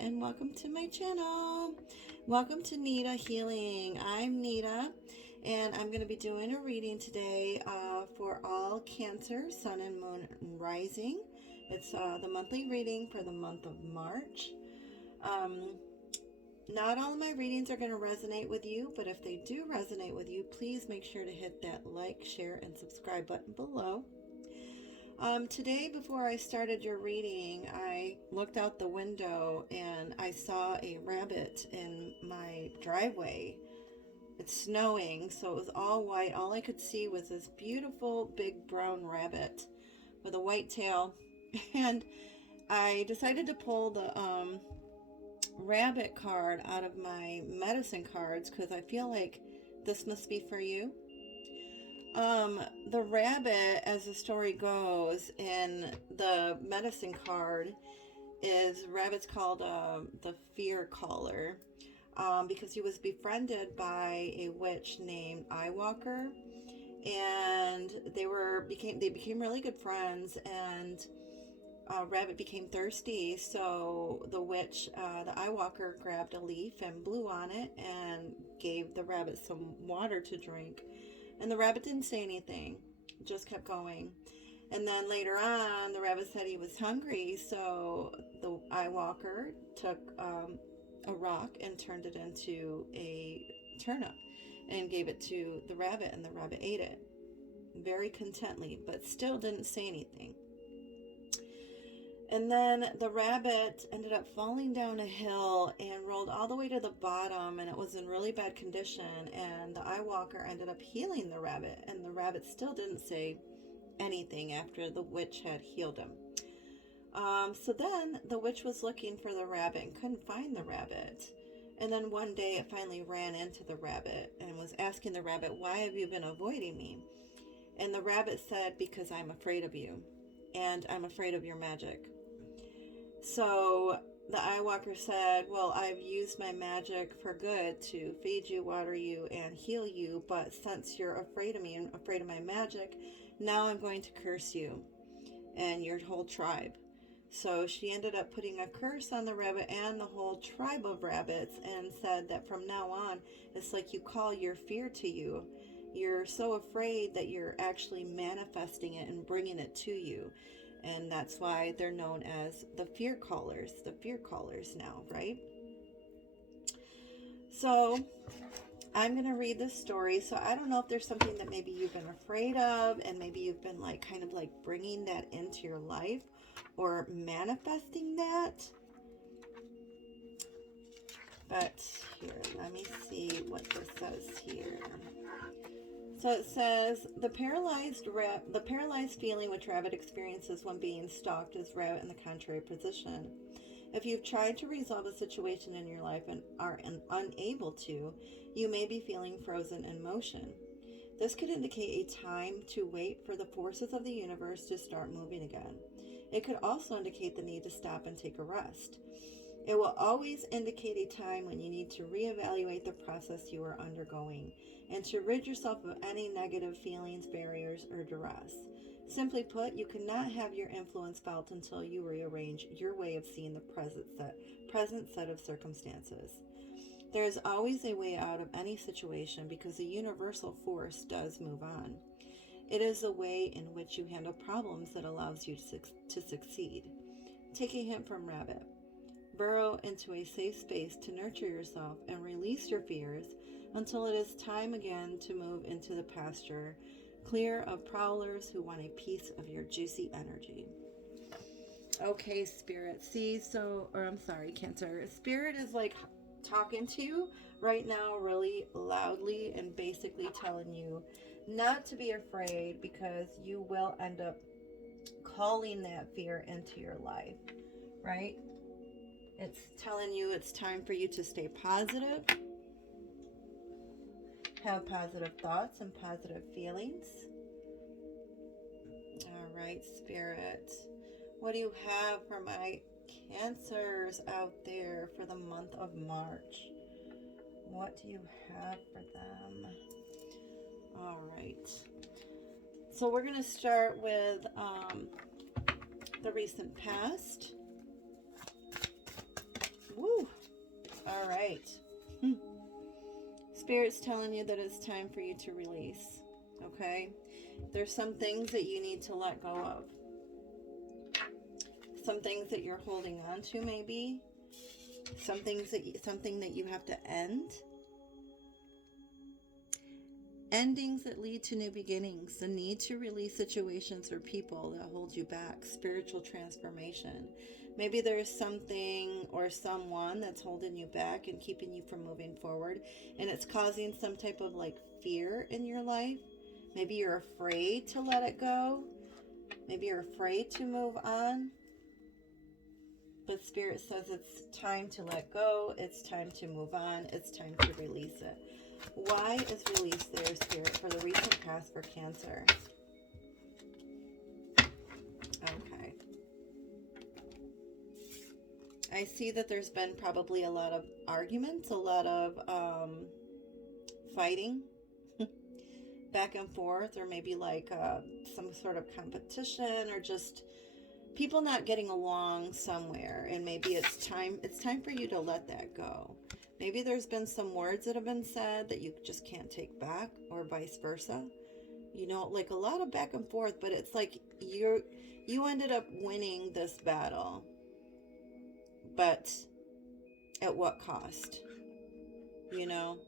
and welcome to my channel. Welcome to Nita Healing. I'm Nita and I'm going to be doing a reading today for all Cancer, Sun and Moon and Rising. It's the monthly reading for the month of March. Not all of my readings are going to resonate with you, but if they do resonate with you, please make sure to hit that like, share, and subscribe button below. Today, before I started your reading, I looked out the window and I saw a rabbit in my driveway. It's snowing, so it was all white. All I could see was this beautiful big brown rabbit with a white tail. And I decided to pull the rabbit card out of my medicine cards because I feel like this must be for you. The rabbit, as the story goes in the medicine card, is rabbit's called the fear caller, because he was befriended by a witch named Eyewalker, and they became really good friends, and rabbit became thirsty, so the witch, the Eyewalker, grabbed a leaf and blew on it and gave the rabbit some water to drink. And the rabbit didn't say anything, just kept going. And then later on, the rabbit said he was hungry, so the Eyewalker took a rock and turned it into a turnip and gave it to the rabbit, and the rabbit ate it very contently, but still didn't say anything. And then the rabbit ended up falling down a hill and rolled all the way to the bottom, and it was in really bad condition, and the Eyewalker ended up healing the rabbit, and the rabbit still didn't say anything after the witch had healed him. So then the witch was looking for the rabbit and couldn't find the rabbit. And then one day it finally ran into the rabbit and was asking the rabbit, "Why have you been avoiding me?" And the rabbit said, "Because I'm afraid of you, and I'm afraid of your magic." So the Eyewalker said, "Well, I've used my magic for good to feed you, water you, and heal you, but since you're afraid of me and afraid of my magic, now I'm going to curse you and your whole tribe." So she ended up putting a curse on the rabbit and the whole tribe of rabbits, and said that from now on, it's like you call your fear to you. You're so afraid that you're actually manifesting it and bringing it to you. And that's why they're known as the fear callers now, right? So I'm going to read this story. So I don't know if there's something that maybe you've been afraid of, and maybe you've been like kind of like bringing that into your life or manifesting that. But here, let me see what this says here. So it says, the paralyzed feeling which rabbit experiences when being stalked is rabbit in the contrary position. If you've tried to resolve a situation in your life and are unable to, you may be feeling frozen in motion. This could indicate a time to wait for the forces of the universe to start moving again. It could also indicate the need to stop and take a rest. It will always indicate a time when you need to reevaluate the process you are undergoing and to rid yourself of any negative feelings, barriers, or duress. Simply put, you cannot have your influence felt until you rearrange your way of seeing the present set of circumstances. There is always a way out of any situation because the universal force does move on. It is the way in which you handle problems that allows you to succeed. Take a hint from Rabbit. Burrow into a safe space to nurture yourself and release your fears until it is time again to move into the pasture, clear of prowlers who want a piece of your juicy energy. Okay, Spirit. Cancer. Spirit is like talking to you right now really loudly and basically telling you not to be afraid, because you will end up calling that fear into your life, right? It's telling you it's time for you to stay positive, have positive thoughts and positive feelings. All right, Spirit. What do you have for my Cancers out there for the month of March? What do you have for them? All right. So we're going to start with the recent past. right. Spirit's telling you that it's time for you to release. Okay? There's some things that you need to let go of. Some things that you're holding on to, maybe. Something that you have to end. Endings that lead to new beginnings. The need to release situations or people that hold you back. Spiritual transformation. Maybe there's something or someone that's holding you back and keeping you from moving forward. And it's causing some type of like fear in your life. Maybe you're afraid to let it go. Maybe you're afraid to move on. But Spirit says it's time to let go. It's time to move on. It's time to release it. Why is release there, Spirit, for the recent past for Cancer? Okay. I see that there's been probably a lot of arguments, a lot of fighting back and forth, or maybe like some sort of competition, or just people not getting along somewhere, and maybe it's time for you to let that go. Maybe there's been some words that have been said that you just can't take back, or vice versa. You know, like a lot of back and forth, but it's like you ended up winning this battle. But at what cost? You know?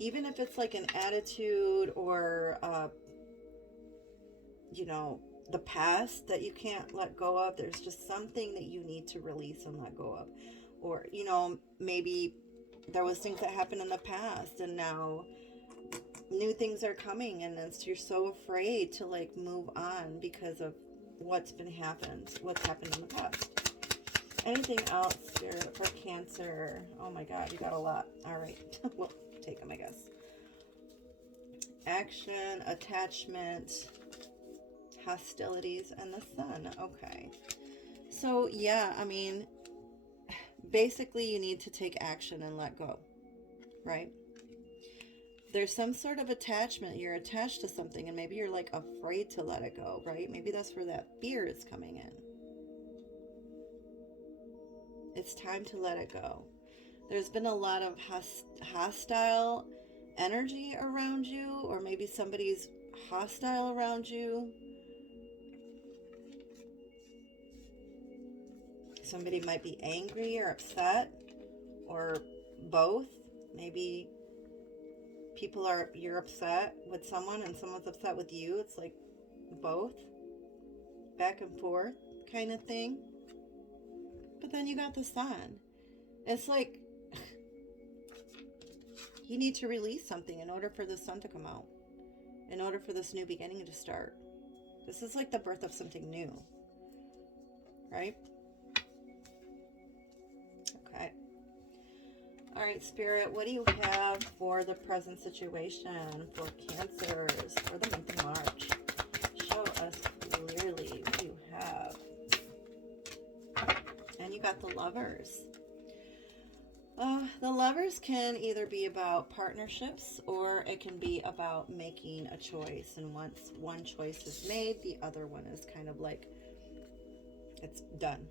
Even if it's like an attitude or you know, the past that you can't let go of, there's just something that you need to release and let go of. Or, you know, maybe there was things that happened in the past and now new things are coming, and you're so afraid to like move on because of what's happened in the past. Anything else, Spirit, for Cancer? Oh my God, you got a lot. All right, we'll take them, I guess. Action, attachment, hostilities, and the Sun. Okay. So, yeah, I mean, basically you need to take action and let go, right? There's some sort of attachment. You're attached to something, and maybe you're like afraid to let it go, right? Maybe that's where that fear is coming in. It's time to let it go. There's been a lot of hostile energy around you, or maybe somebody's hostile around you. Somebody might be angry or upset, or both. Maybe you're upset with someone and someone's upset with you. It's like both, back and forth kind of thing. But then you got the Sun. It's like you need to release something in order for the Sun to come out, in order for this new beginning to start. This is like the birth of something new, right? Okay. All right, Spirit, what do you have for the present situation for Cancers for the month of March? Show us clearly what you have. And you got the Lovers. The Lovers can either be about partnerships, or it can be about making a choice. And once one choice is made, the other one is kind of like, it's done.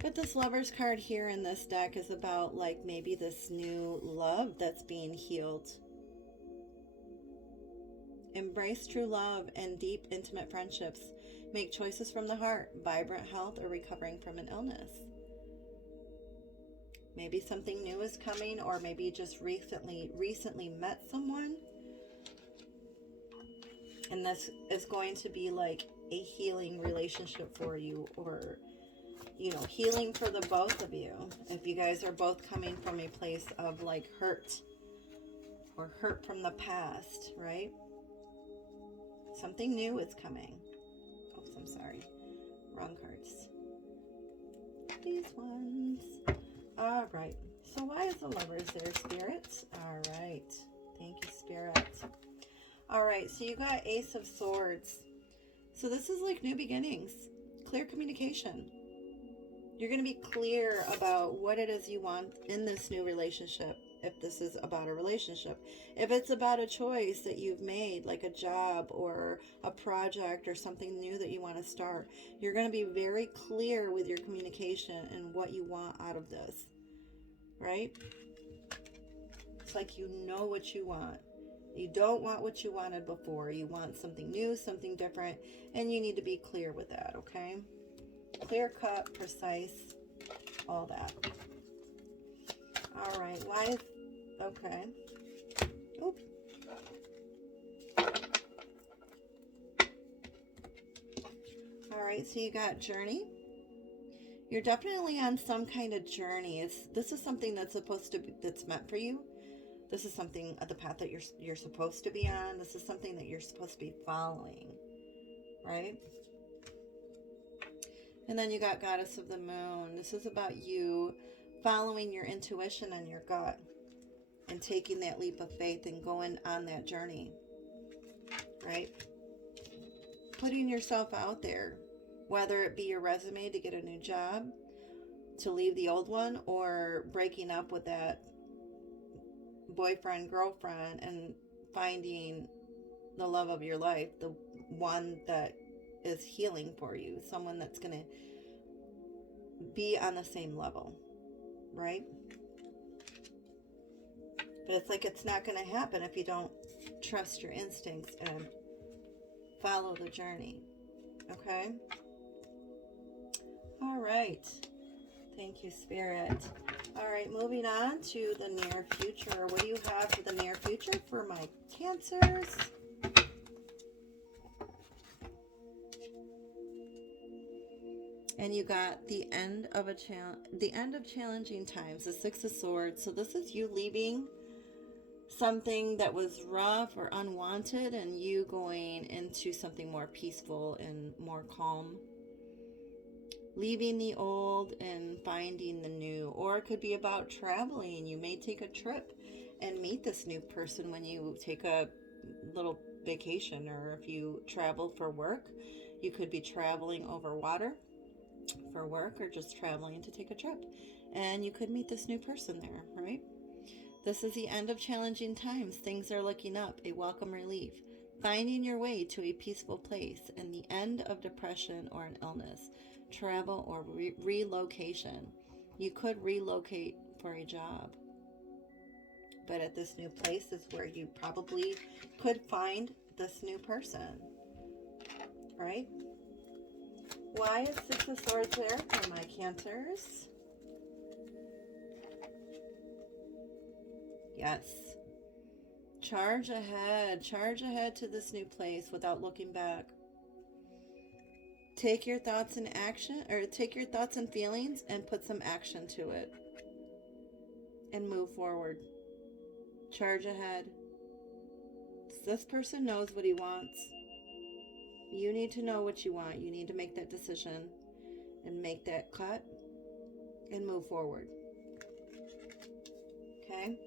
But this Lovers card here in this deck is about like maybe this new love that's being healed. Embrace true love and deep, intimate friendships. Make choices from the heart, vibrant health, or recovering from an illness. Maybe something new is coming, or maybe you just recently met someone. And this is going to be like a healing relationship for you, or, you know, healing for the both of you. If you guys are both coming from a place of like hurt, or hurt from the past, right? Something new is coming. Oops, I'm sorry. Wrong cards. These ones. All right. So why is the Lovers there, Spirit? All right. Thank you, Spirit. All right. So you got Ace of Swords. So this is like new beginnings. Clear communication. You're going to be clear about what it is you want in this new relationship. if this is about a relationship. If it's about a choice that you've made, like a job or a project or something new that you want to start, you're going to be very clear with your communication and what you want out of this, right? It's like you know what you want. You don't want what you wanted before. You want something new, something different, and you need to be clear with that, okay? Clear cut, precise, all that. All right, why is, okay. Oops. All right, so you got journey. You're definitely on some kind of journey. This is something that's supposed to be, that's meant for you. This is something, the path that you're supposed to be on. This is something that you're supposed to be following, right? And then you got Goddess of the Moon. This is about you following your intuition and your gut and taking that leap of faith and going on that journey, right? Putting yourself out there, whether it be your resume to get a new job, to leave the old one, or breaking up with that boyfriend, girlfriend, and finding the love of your life, the one that is healing for you, someone that's going to be on the same level, right? But it's like it's not going to happen if you don't trust your instincts and follow the journey, okay? All right. Thank you, Spirit. All right, moving on to the near future. What do you have for the near future for my Cancers? And you got the end of challenging times, the Six of Swords. So this is you leaving something that was rough or unwanted and you going into something more peaceful and more calm. Leaving the old and finding the new. Or it could be about traveling. You may take a trip and meet this new person when you take a little vacation, or if you travel for work, you could be traveling over water for work or just traveling to take a trip. And you could meet this new person there, right? This is the end of challenging times. Things are looking up, a welcome relief. Finding your way to a peaceful place, and the end of depression or an illness. Travel or relocation. You could relocate for a job. But at this new place is where you probably could find this new person. Right? Why is Six of Swords there for my Cancers? Yes. Charge ahead. Charge ahead to this new place without looking back. Take your thoughts and action, or take your thoughts and feelings and put some action to it. And move forward. Charge ahead. This person knows what he wants. You need to know what you want. You need to make that decision and make that cut and move forward. Okay?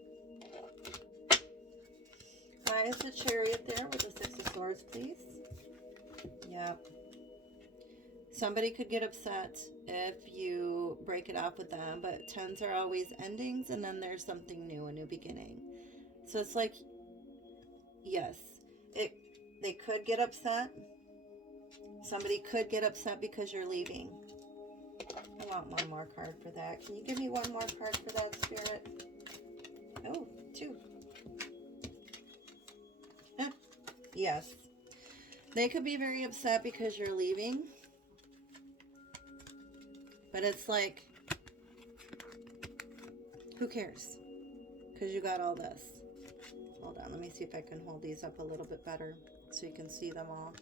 Why is the Chariot there with the Six of Swords, please? Yep. Somebody could get upset if you break it off with them, but tens are always endings, and then there's something new, a new beginning. So it's like, yes, they could get upset. Somebody could get upset because you're leaving. I want one more card for that. Can you give me one more card for that, Spirit? Oh, two. Yes. They could be very upset because you're leaving. But it's like, who cares? Because you got all this. Hold on, let me see if I can hold these up a little bit better so you can see them all.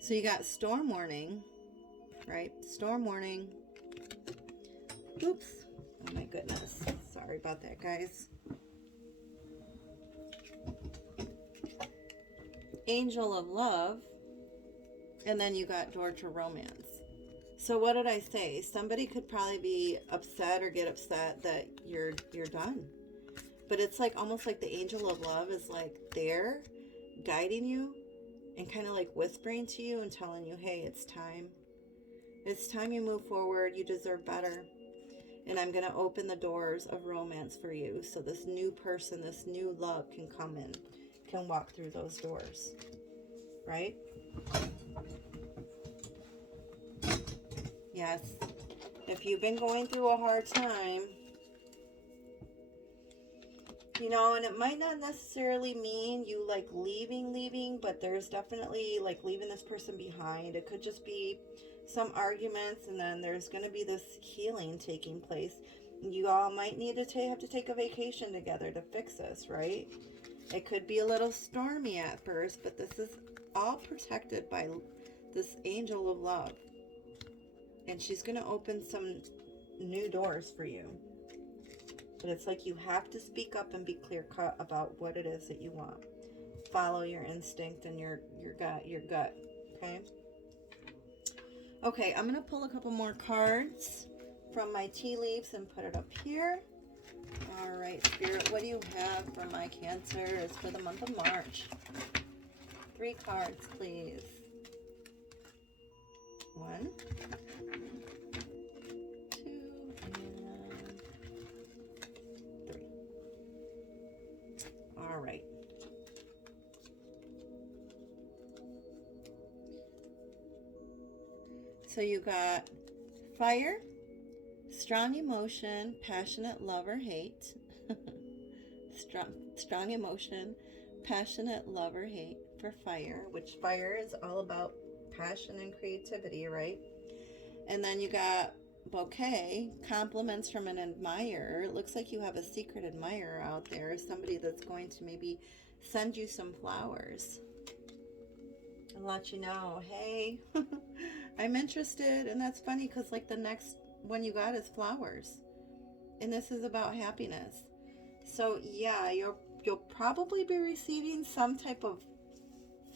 So you got storm warning, right? Storm warning. Oops. Oh my goodness. Sorry about that, guys. Angel of love. And then you got door to romance. So what did I say? Somebody could probably be upset or get upset that you're done. But it's like almost like the angel of love is like there guiding you and kind of like whispering to you and telling you, hey, it's time. It's time you move forward. You deserve better. And I'm going to open the doors of romance for you. So this new person, this new love can come in, can walk through those doors. Right? Yes. If you've been going through a hard time, you know, and it might not necessarily mean you like leaving, but there's definitely like leaving this person behind. It could just be some arguments, and then there's going to be this healing taking place. You all might need to have to take a vacation together to fix this, right? It could be a little stormy at first, but this is all protected by this angel of love. And she's going to open some new doors for you. But it's like you have to speak up and be clear cut about what it is that you want. Follow your instinct and your gut. Okay? Okay, I'm going to pull a couple more cards from my tea leaves and put it up here. All right, Spirit, what do you have for my Cancers for the month of March? 3 cards, please. 1, 2, and 3. All right. So you got fire, strong emotion, passionate love or hate. strong emotion, passionate love or hate for fire, which fire is all about passion and creativity, right? And then you got bouquet, compliments from an admirer. It looks like you have a secret admirer out there, somebody that's going to maybe send you some flowers and let you know, hey, I'm interested. And that's funny because like the next one you got is flowers, and this is about happiness. So yeah, you'll probably be receiving some type of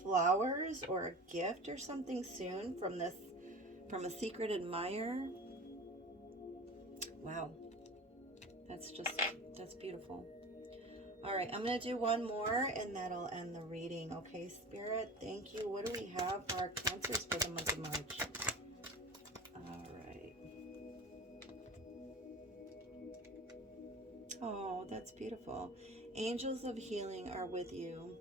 flowers or a gift or something soon from a secret admirer. Wow, that's beautiful. All right, I'm going to do one more and that'll end the reading. Okay, Spirit, thank you. What do we have for our Cancers for the month of March? All right. Oh, that's beautiful. Angels of healing are with you.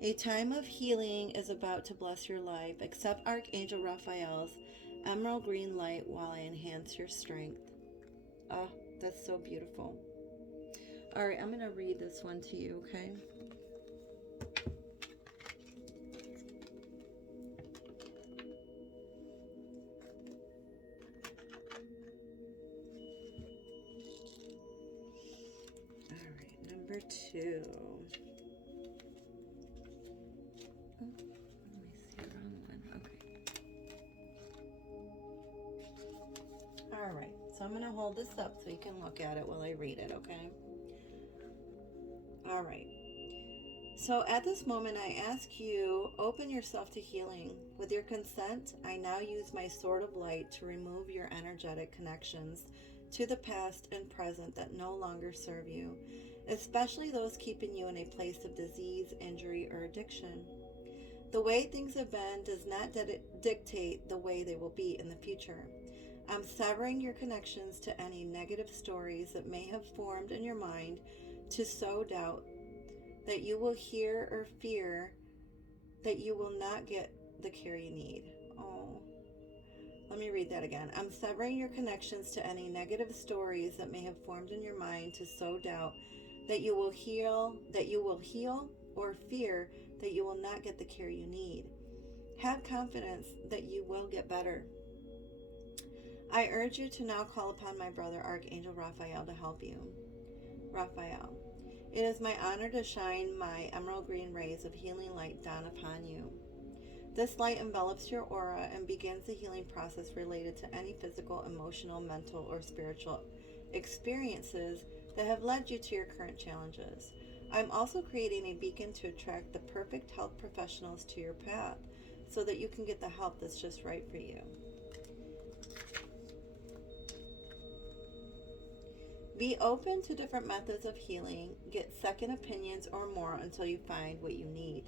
A time of healing is about to bless your life. Accept Archangel Raphael's emerald green light while I enhance your strength. Oh, that's so beautiful. All right, I'm going to read this one to you, okay? All right, number 2. Oh, let me see, wrong one. Okay. All right, so I'm going to hold this up so you can look at it while I read it, okay? All right. So at this moment, I ask you, open yourself to healing. With your consent, I now use my sword of light to remove your energetic connections to the past and present that no longer serve you, especially those keeping you in a place of disease, injury, or addiction. The way things have been does not dictate the way they will be in the future. I'm severing your connections to any negative stories that may have formed in your mind to sow doubt that you will hear or fear that you will not get the care you need. Oh, let me read that again. I'm severing your connections to any negative stories that may have formed in your mind to sow doubt that you will heal or fear that you will not get the care you need. Have confidence that you will get better. I urge you to now call upon my brother Archangel Raphael to help you. Raphael, it is my honor to shine my emerald green rays of healing light down upon you. This light envelops your aura and begins the healing process related to any physical, emotional, mental, or spiritual experiences that have led you to your current challenges. I'm also creating a beacon to attract the perfect health professionals to your path so that you can get the help that's just right for you. Be open to different methods of healing. Get second opinions or more until you find what you need.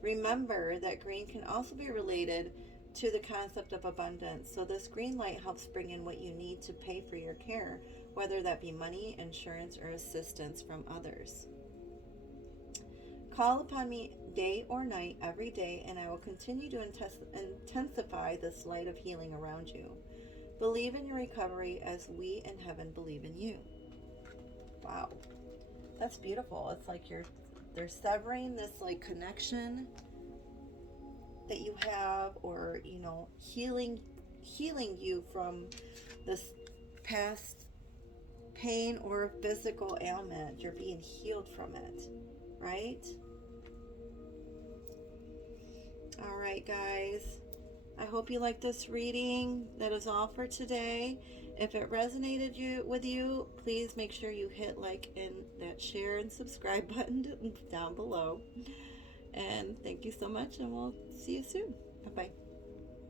Remember that green can also be related to the concept of abundance. So this green light helps bring in what you need to pay for your care, whether that be money, insurance, or assistance from others. Call upon me day or night every day, and I will continue to intensify this light of healing around you. Believe in your recovery as we in heaven believe in you. Wow. That's beautiful. It's like they're severing this like connection that you have, or healing you from this past pain or physical ailment. You're being healed from it, right? All right, guys, I hope you liked this reading. That is all for today. If it resonated with you, please make sure you hit like and that share and subscribe button down below. And thank you so much, and we'll see you soon. Bye-bye.